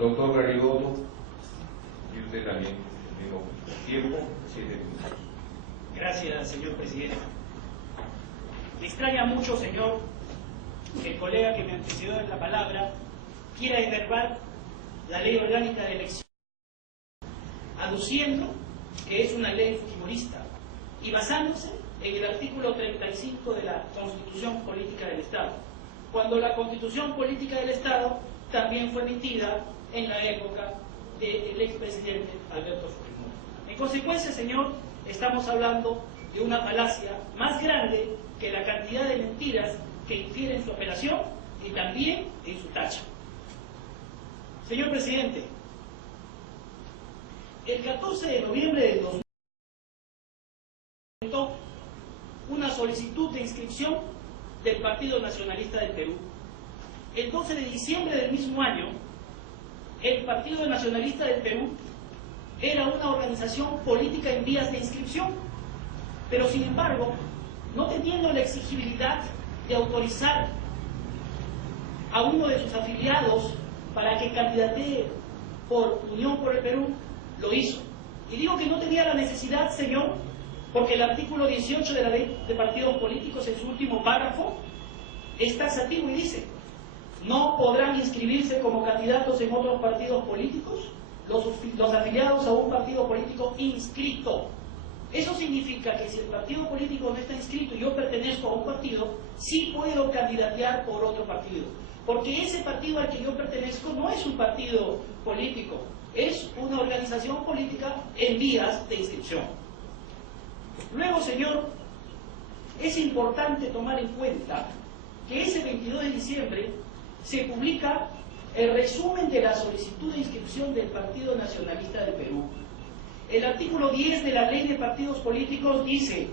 Doctor Garigoto, y usted también, tengo tiempo, 7 minutos. Gracias, señor presidente. Me extraña mucho, señor, que el colega que me antecedió en la palabra quiera enervar la ley orgánica de elección, aduciendo que es una ley fujimorista y basándose en el artículo 35 de la Constitución Política del Estado, cuando la Constitución Política del Estado también fue emitida en la época del expresidente Alberto Fujimori. En consecuencia, señor, estamos hablando de una falacia más grande que la cantidad de mentiras que infiere en su operación y también en su tacha. Señor presidente, el 14 de noviembre de 2000 presentó una solicitud de inscripción del Partido Nacionalista del Perú. El 12 de diciembre del mismo año, el Partido Nacionalista del Perú era una organización política en vías de inscripción, pero sin embargo, no teniendo la exigibilidad de autorizar a uno de sus afiliados para que candidatee por Unión por el Perú, lo hizo. Y digo que no tenía la necesidad, señor, porque el artículo 18 de la Ley de Partidos Políticos, en su último párrafo, es taxativo y dice: no podrán inscribirse como candidatos en otros partidos políticos los afiliados a un partido político inscrito. Eso significa que si el partido político no está inscrito y yo pertenezco a un partido, sí puedo candidatear por otro partido. Porque ese partido al que yo pertenezco no es un partido político, es una organización política en vías de inscripción. Luego, señor, es importante tomar en cuenta que ese 22 de diciembre se publica el resumen de la solicitud de inscripción del Partido Nacionalista del Perú. El artículo 10 de la Ley de Partidos Políticos dice: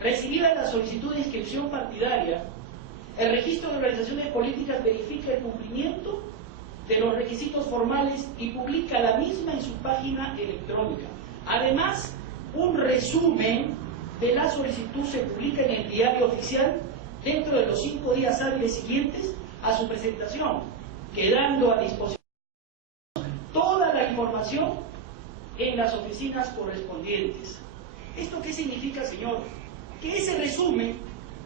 recibida la solicitud de inscripción partidaria, el registro de organizaciones políticas verifica el cumplimiento de los requisitos formales y publica la misma en su página electrónica. Además, un resumen de la solicitud se publica en el diario oficial dentro de los 5 días hábiles siguientes a su presentación, quedando a disposición toda la información en las oficinas correspondientes. ¿Esto qué significa, señor? Que ese resumen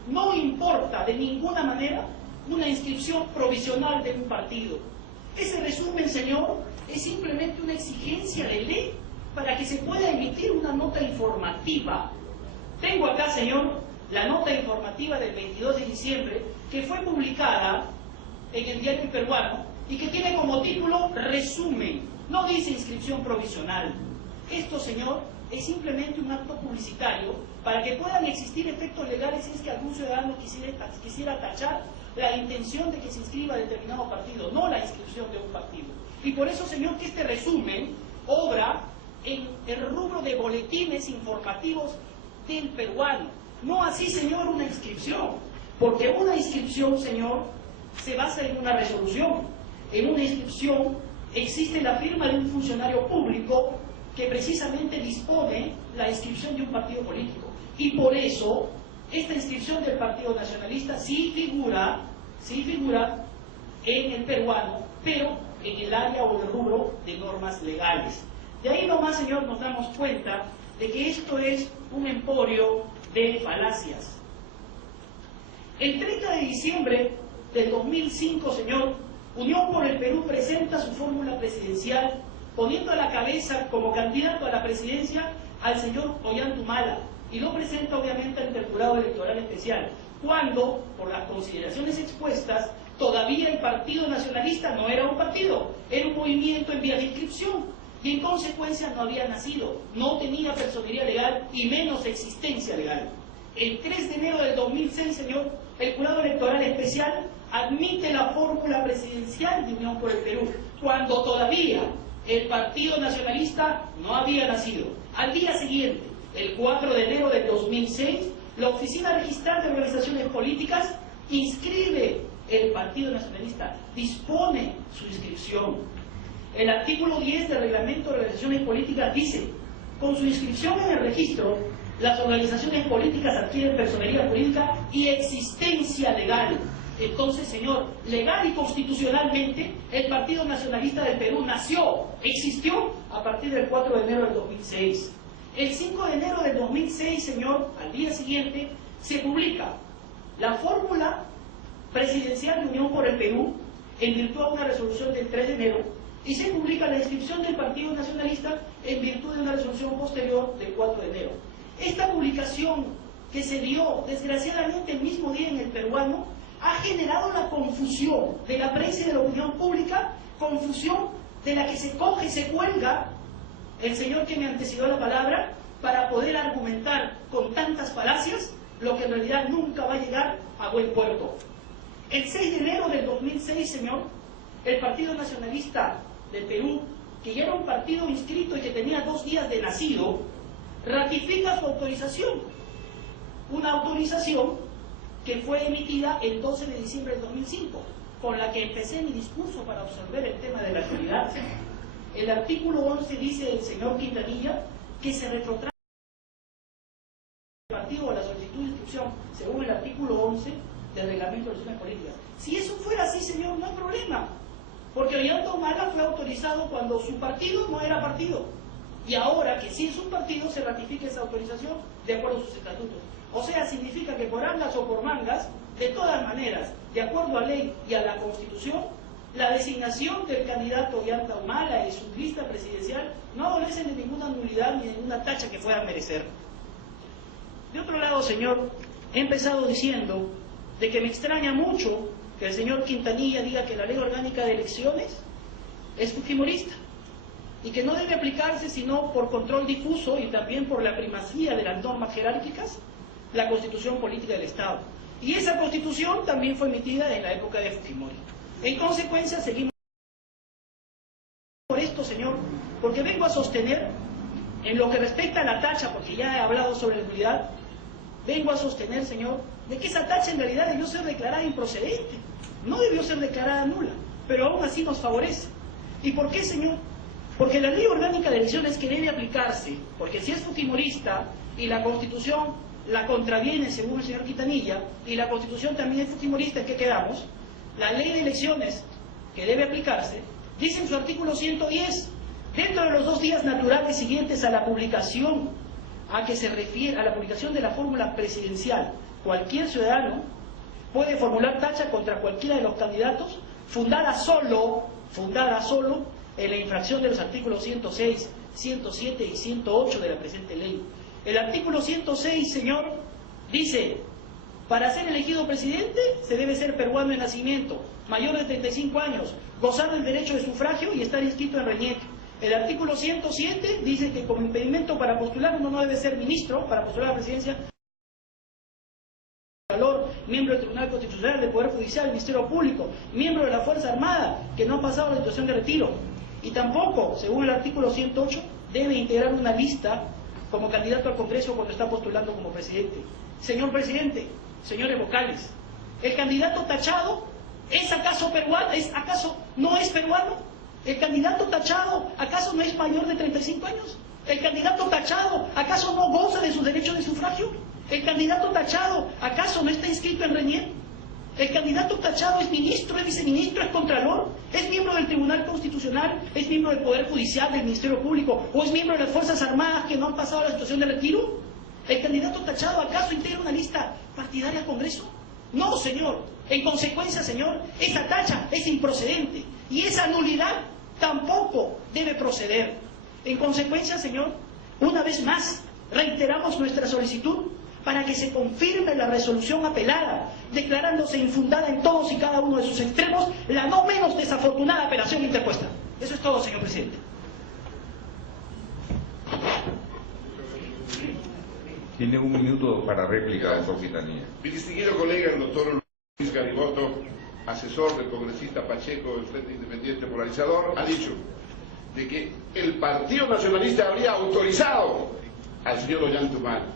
no importa de ninguna manera una inscripción provisional de un partido. Ese resumen, señor, es simplemente una exigencia de ley para que se pueda emitir una nota informativa. Tengo acá, señor, la nota informativa del 22 de diciembre que fue publicada en el diario peruano y que tiene como título resumen, no dice inscripción provisional. Esto, señor, es simplemente un acto publicitario para que puedan existir efectos legales si es que algún ciudadano quisiera tachar la intención de que se inscriba a determinado partido, no la inscripción de un partido. Y por eso, señor, que este resumen obra en el rubro de boletines informativos del peruano. No así, señor, una inscripción, porque una inscripción, señor, se basa en una resolución. En una inscripción existe la firma de un funcionario público que precisamente dispone la inscripción de un partido político. Y por eso, esta inscripción del Partido Nacionalista sí figura en el peruano, pero en el área o el rubro de normas legales. De ahí nomás, señor, nos damos cuenta de que esto es un emporio de falacias. El 30 de diciembre del 2005, señor, Unión por el Perú presenta su fórmula presidencial poniendo a la cabeza como candidato a la presidencia al señor Ollantumala, y lo presenta obviamente ante el Jurado Electoral Especial, cuando, por las consideraciones expuestas, todavía el Partido Nacionalista no era un partido, era un movimiento en vía de inscripción, y en consecuencia no había nacido, no tenía personería legal y menos existencia legal. El 3 de enero del 2006, señor, el Jurado Electoral Especial admite la fórmula presidencial de Unión por el Perú, cuando todavía el Partido Nacionalista no había nacido. Al día siguiente, el 4 de enero del 2006, la Oficina Registral de Organizaciones Políticas inscribe el Partido Nacionalista, dispone su inscripción. El artículo 10 del Reglamento de Organizaciones Políticas dice: con su inscripción en el registro, las organizaciones políticas adquieren personería jurídica y existencia legal. Entonces, señor, legal y constitucionalmente, el Partido Nacionalista del Perú existió a partir del 4 de enero del 2006. El 5 de enero del 2006, señor, al día siguiente, se publica la fórmula presidencial de Unión por el Perú, en virtud de una resolución del 3 de enero, y se publica la inscripción del Partido Nacionalista en virtud de una resolución posterior del 4 de enero. Esta publicación, que se dio desgraciadamente el mismo día en el peruano, ha generado la confusión de la prensa y de la opinión pública, confusión de la que se coge y se cuelga el señor que me antecedió la palabra para poder argumentar con tantas falacias lo que en realidad nunca va a llegar a buen puerto. El 6 de enero del 2006, señor, el Partido Nacionalista del Perú, que ya era un partido inscrito y que tenía 2 días de nacido, ratifica su autorización. Una autorización que fue emitida el 12 de diciembre del 2005, con la que empecé mi discurso para observar el tema de la actualidad. El artículo 11 dice el señor Quintanilla que se retrotrae el partido o la solicitud de inscripción según el artículo 11 del reglamento de elecciones políticas. Si eso fuera así, señor, no hay problema, porque Ollanta Humala fue autorizado cuando su partido no era partido, y ahora que sí es un partido se ratifica esa autorización de acuerdo a sus estatutos. O sea, significa que por angas o por mangas, de todas maneras, de acuerdo a ley y a la Constitución, la designación del candidato Ollanta Humala y su lista presidencial no adolecen de ninguna nulidad ni de ninguna tacha que puedan merecer. De otro lado, señor, he empezado diciendo de que me extraña mucho que el señor Quintanilla diga que la ley orgánica de elecciones es fujimorista y que no debe aplicarse sino por control difuso y también por la primacía de las normas jerárquicas, la Constitución Política del Estado. Y esa Constitución también fue emitida en la época de Fujimori. En consecuencia, seguimos por esto, señor, porque vengo a sostener, en lo que respecta a la tacha, porque ya he hablado sobre la nulidad, vengo a sostener, señor, de que esa tacha en realidad debió ser declarada improcedente, no debió ser declarada nula, pero aún así nos favorece. ¿Y por qué, señor? Porque la ley orgánica de elecciones que debe aplicarse, porque si es fujimorista y la Constitución la contraviene según el señor Quintanilla, y la Constitución también es fujimorista, ¿en qué quedamos? La ley de elecciones que debe aplicarse, dice en su artículo 110, dentro de los 2 días naturales siguientes a la publicación, a que se refiere a la publicación de la fórmula presidencial, cualquier ciudadano puede formular tacha contra cualquiera de los candidatos, fundada solo en la infracción de los artículos 106, 107 y 108 de la presente ley. El artículo 106, señor, dice: para ser elegido presidente se debe ser peruano de nacimiento, mayor de 35 años, gozar del derecho de sufragio y estar inscrito en RENIEC. El artículo 107 dice que como impedimento para postular uno no debe ser ministro, para postular a la presidencia, miembro del Tribunal Constitucional, del Poder Judicial, del Ministerio Público, miembro de la Fuerza Armada, que no ha pasado la situación de retiro. Y tampoco, según el artículo 108, debe integrar una lista como candidato al Congreso cuando está postulando como presidente. Señor presidente, señores vocales, ¿el candidato tachado es acaso peruano? ¿Acaso no es peruano? ¿El candidato tachado acaso no es mayor de 35 años? ¿El candidato tachado acaso no goza de sus derechos de sufragio? ¿El candidato tachado acaso no está inscrito en RENIEC? ¿El candidato tachado es ministro, es viceministro, es contralor, es miembro del Tribunal Constitucional, es miembro del Poder Judicial, del Ministerio Público, o es miembro de las Fuerzas Armadas que no han pasado la situación de retiro? ¿El candidato tachado acaso integra una lista partidaria al Congreso? No, señor. En consecuencia, señor, esa tacha es improcedente y esa nulidad tampoco debe proceder. En consecuencia, señor, una vez más reiteramos nuestra solicitud para que se confirme la resolución apelada, declarándose infundada en todos y cada uno de sus extremos la no menos desafortunada apelación interpuesta. Eso es todo, señor presidente. Tiene 1 minuto para réplica, doctor Quintanilla. Mi distinguido colega, el doctor Luis Gariboto, asesor del congresista Pacheco del Frente Independiente Polarizador, ha dicho de que el Partido Nacionalista habría autorizado al señor Ollanta Humala.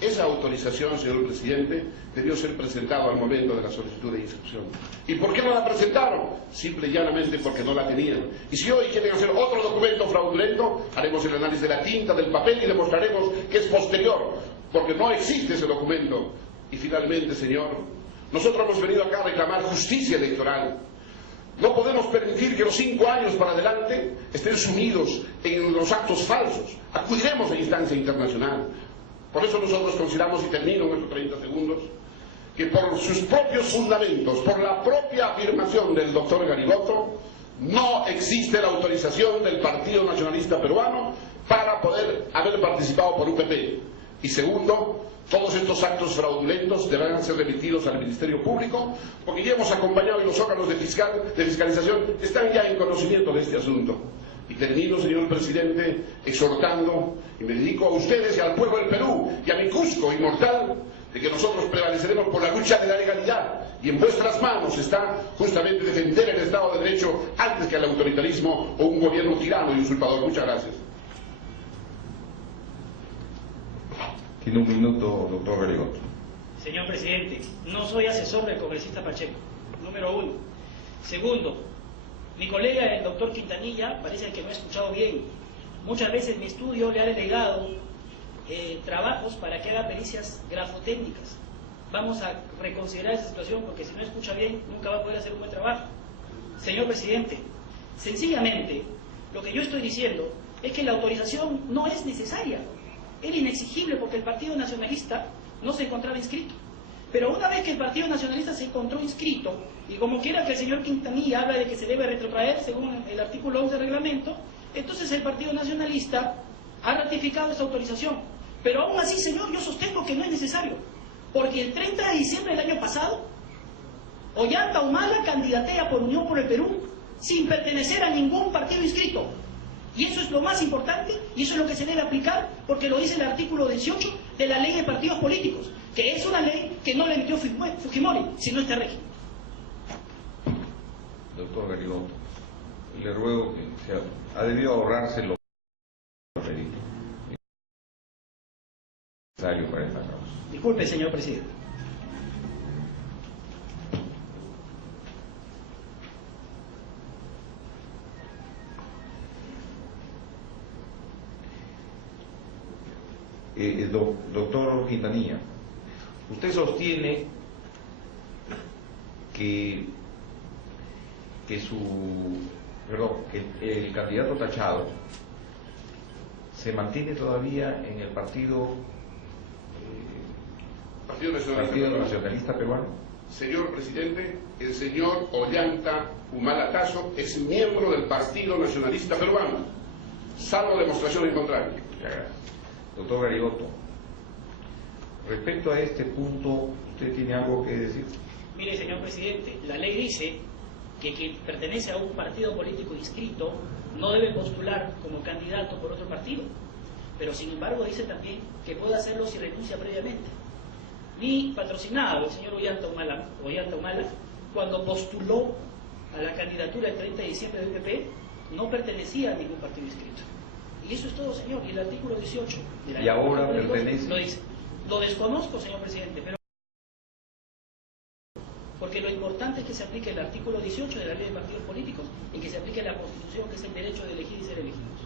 Esa autorización, señor presidente, debió ser presentado al momento de la solicitud de inscripción. ¿Y por qué no la presentaron? Simple y llanamente porque no la tenían. Y si hoy quieren hacer otro documento fraudulento, haremos el análisis de la tinta, del papel y demostraremos que es posterior, porque no existe ese documento. Y finalmente, señor, Nosotros hemos venido acá a reclamar justicia electoral. No podemos permitir que los 5 años para adelante estén sumidos en los actos falsos. Acudiremos a instancia internacional. Por eso nosotros consideramos, y termino en estos 30 segundos, que por sus propios fundamentos, por la propia afirmación del doctor Garibotto, no existe la autorización del Partido Nacionalista Peruano para poder haber participado por UPP. Y segundo, todos estos actos fraudulentos deberán ser remitidos al Ministerio Público, porque ya hemos acompañado y los órganos de fiscalización están ya en conocimiento de este asunto. Y termino, señor presidente, exhortando, y me dedico a ustedes y al pueblo del Perú, y a mi Cusco inmortal, de que nosotros prevaleceremos por la lucha de la legalidad, y en vuestras manos está justamente defender el Estado de Derecho antes que el autoritarismo o un gobierno tirano y usurpador. Muchas gracias. Tiene un minuto, doctor Garibotto. Señor presidente, no soy asesor del congresista Pacheco, número 1. Segundo, mi colega el doctor Quintanilla parece que no ha escuchado bien. Muchas veces mi estudio le ha delegado trabajos para que haga pericias grafotécnicas. Vamos a reconsiderar esa situación porque si no escucha bien nunca va a poder hacer un buen trabajo. Señor presidente, sencillamente lo que yo estoy diciendo es que la autorización no es necesaria. Era inexigible porque el Partido Nacionalista no se encontraba inscrito. Pero una vez que el Partido Nacionalista se encontró inscrito, y como quiera que el señor Quintanilla habla de que se debe retrotraer según el artículo 11 del reglamento, entonces el Partido Nacionalista ha ratificado esa autorización. Pero aún así, señor, yo sostengo que no es necesario, porque el 30 de diciembre del año pasado, Ollanta Humala candidatea por Unión por el Perú sin pertenecer a ningún partido inscrito. Y eso es lo más importante, y eso es lo que se debe aplicar, porque lo dice el artículo 18 de la Ley de Partidos Políticos, que es una ley que no la emitió Fujimori, sino este régimen. Doctor Garibotto, le ruego que ha debido ahorrarse lo necesario para esta causa. Disculpe, señor presidente. Doctor Quintanilla, usted sostiene que el candidato tachado se mantiene todavía en el Partido Nacionalista Peruano. Señor presidente, el señor Ollanta Humala Tasso es miembro del Partido Nacionalista Peruano, salvo demostración en contrario. Doctor Garibotto, respecto a este punto, ¿usted tiene algo que decir? Mire, señor presidente, la ley dice que quien pertenece a un partido político inscrito no debe postular como candidato por otro partido, pero sin embargo dice también que puede hacerlo si renuncia previamente. Mi patrocinado, el señor Ollanta Humala, cuando postuló a la candidatura el 30 de diciembre del UPP, no pertenecía a ningún partido inscrito. Y eso es todo, señor, y el artículo 18 de la ¿Y ahora Ley pertenece? lo dice. Lo desconozco, señor presidente, pero porque lo importante es que se aplique el artículo 18 de la Ley de Partidos Políticos y que se aplique la Constitución, que es el derecho de elegir y ser elegidos.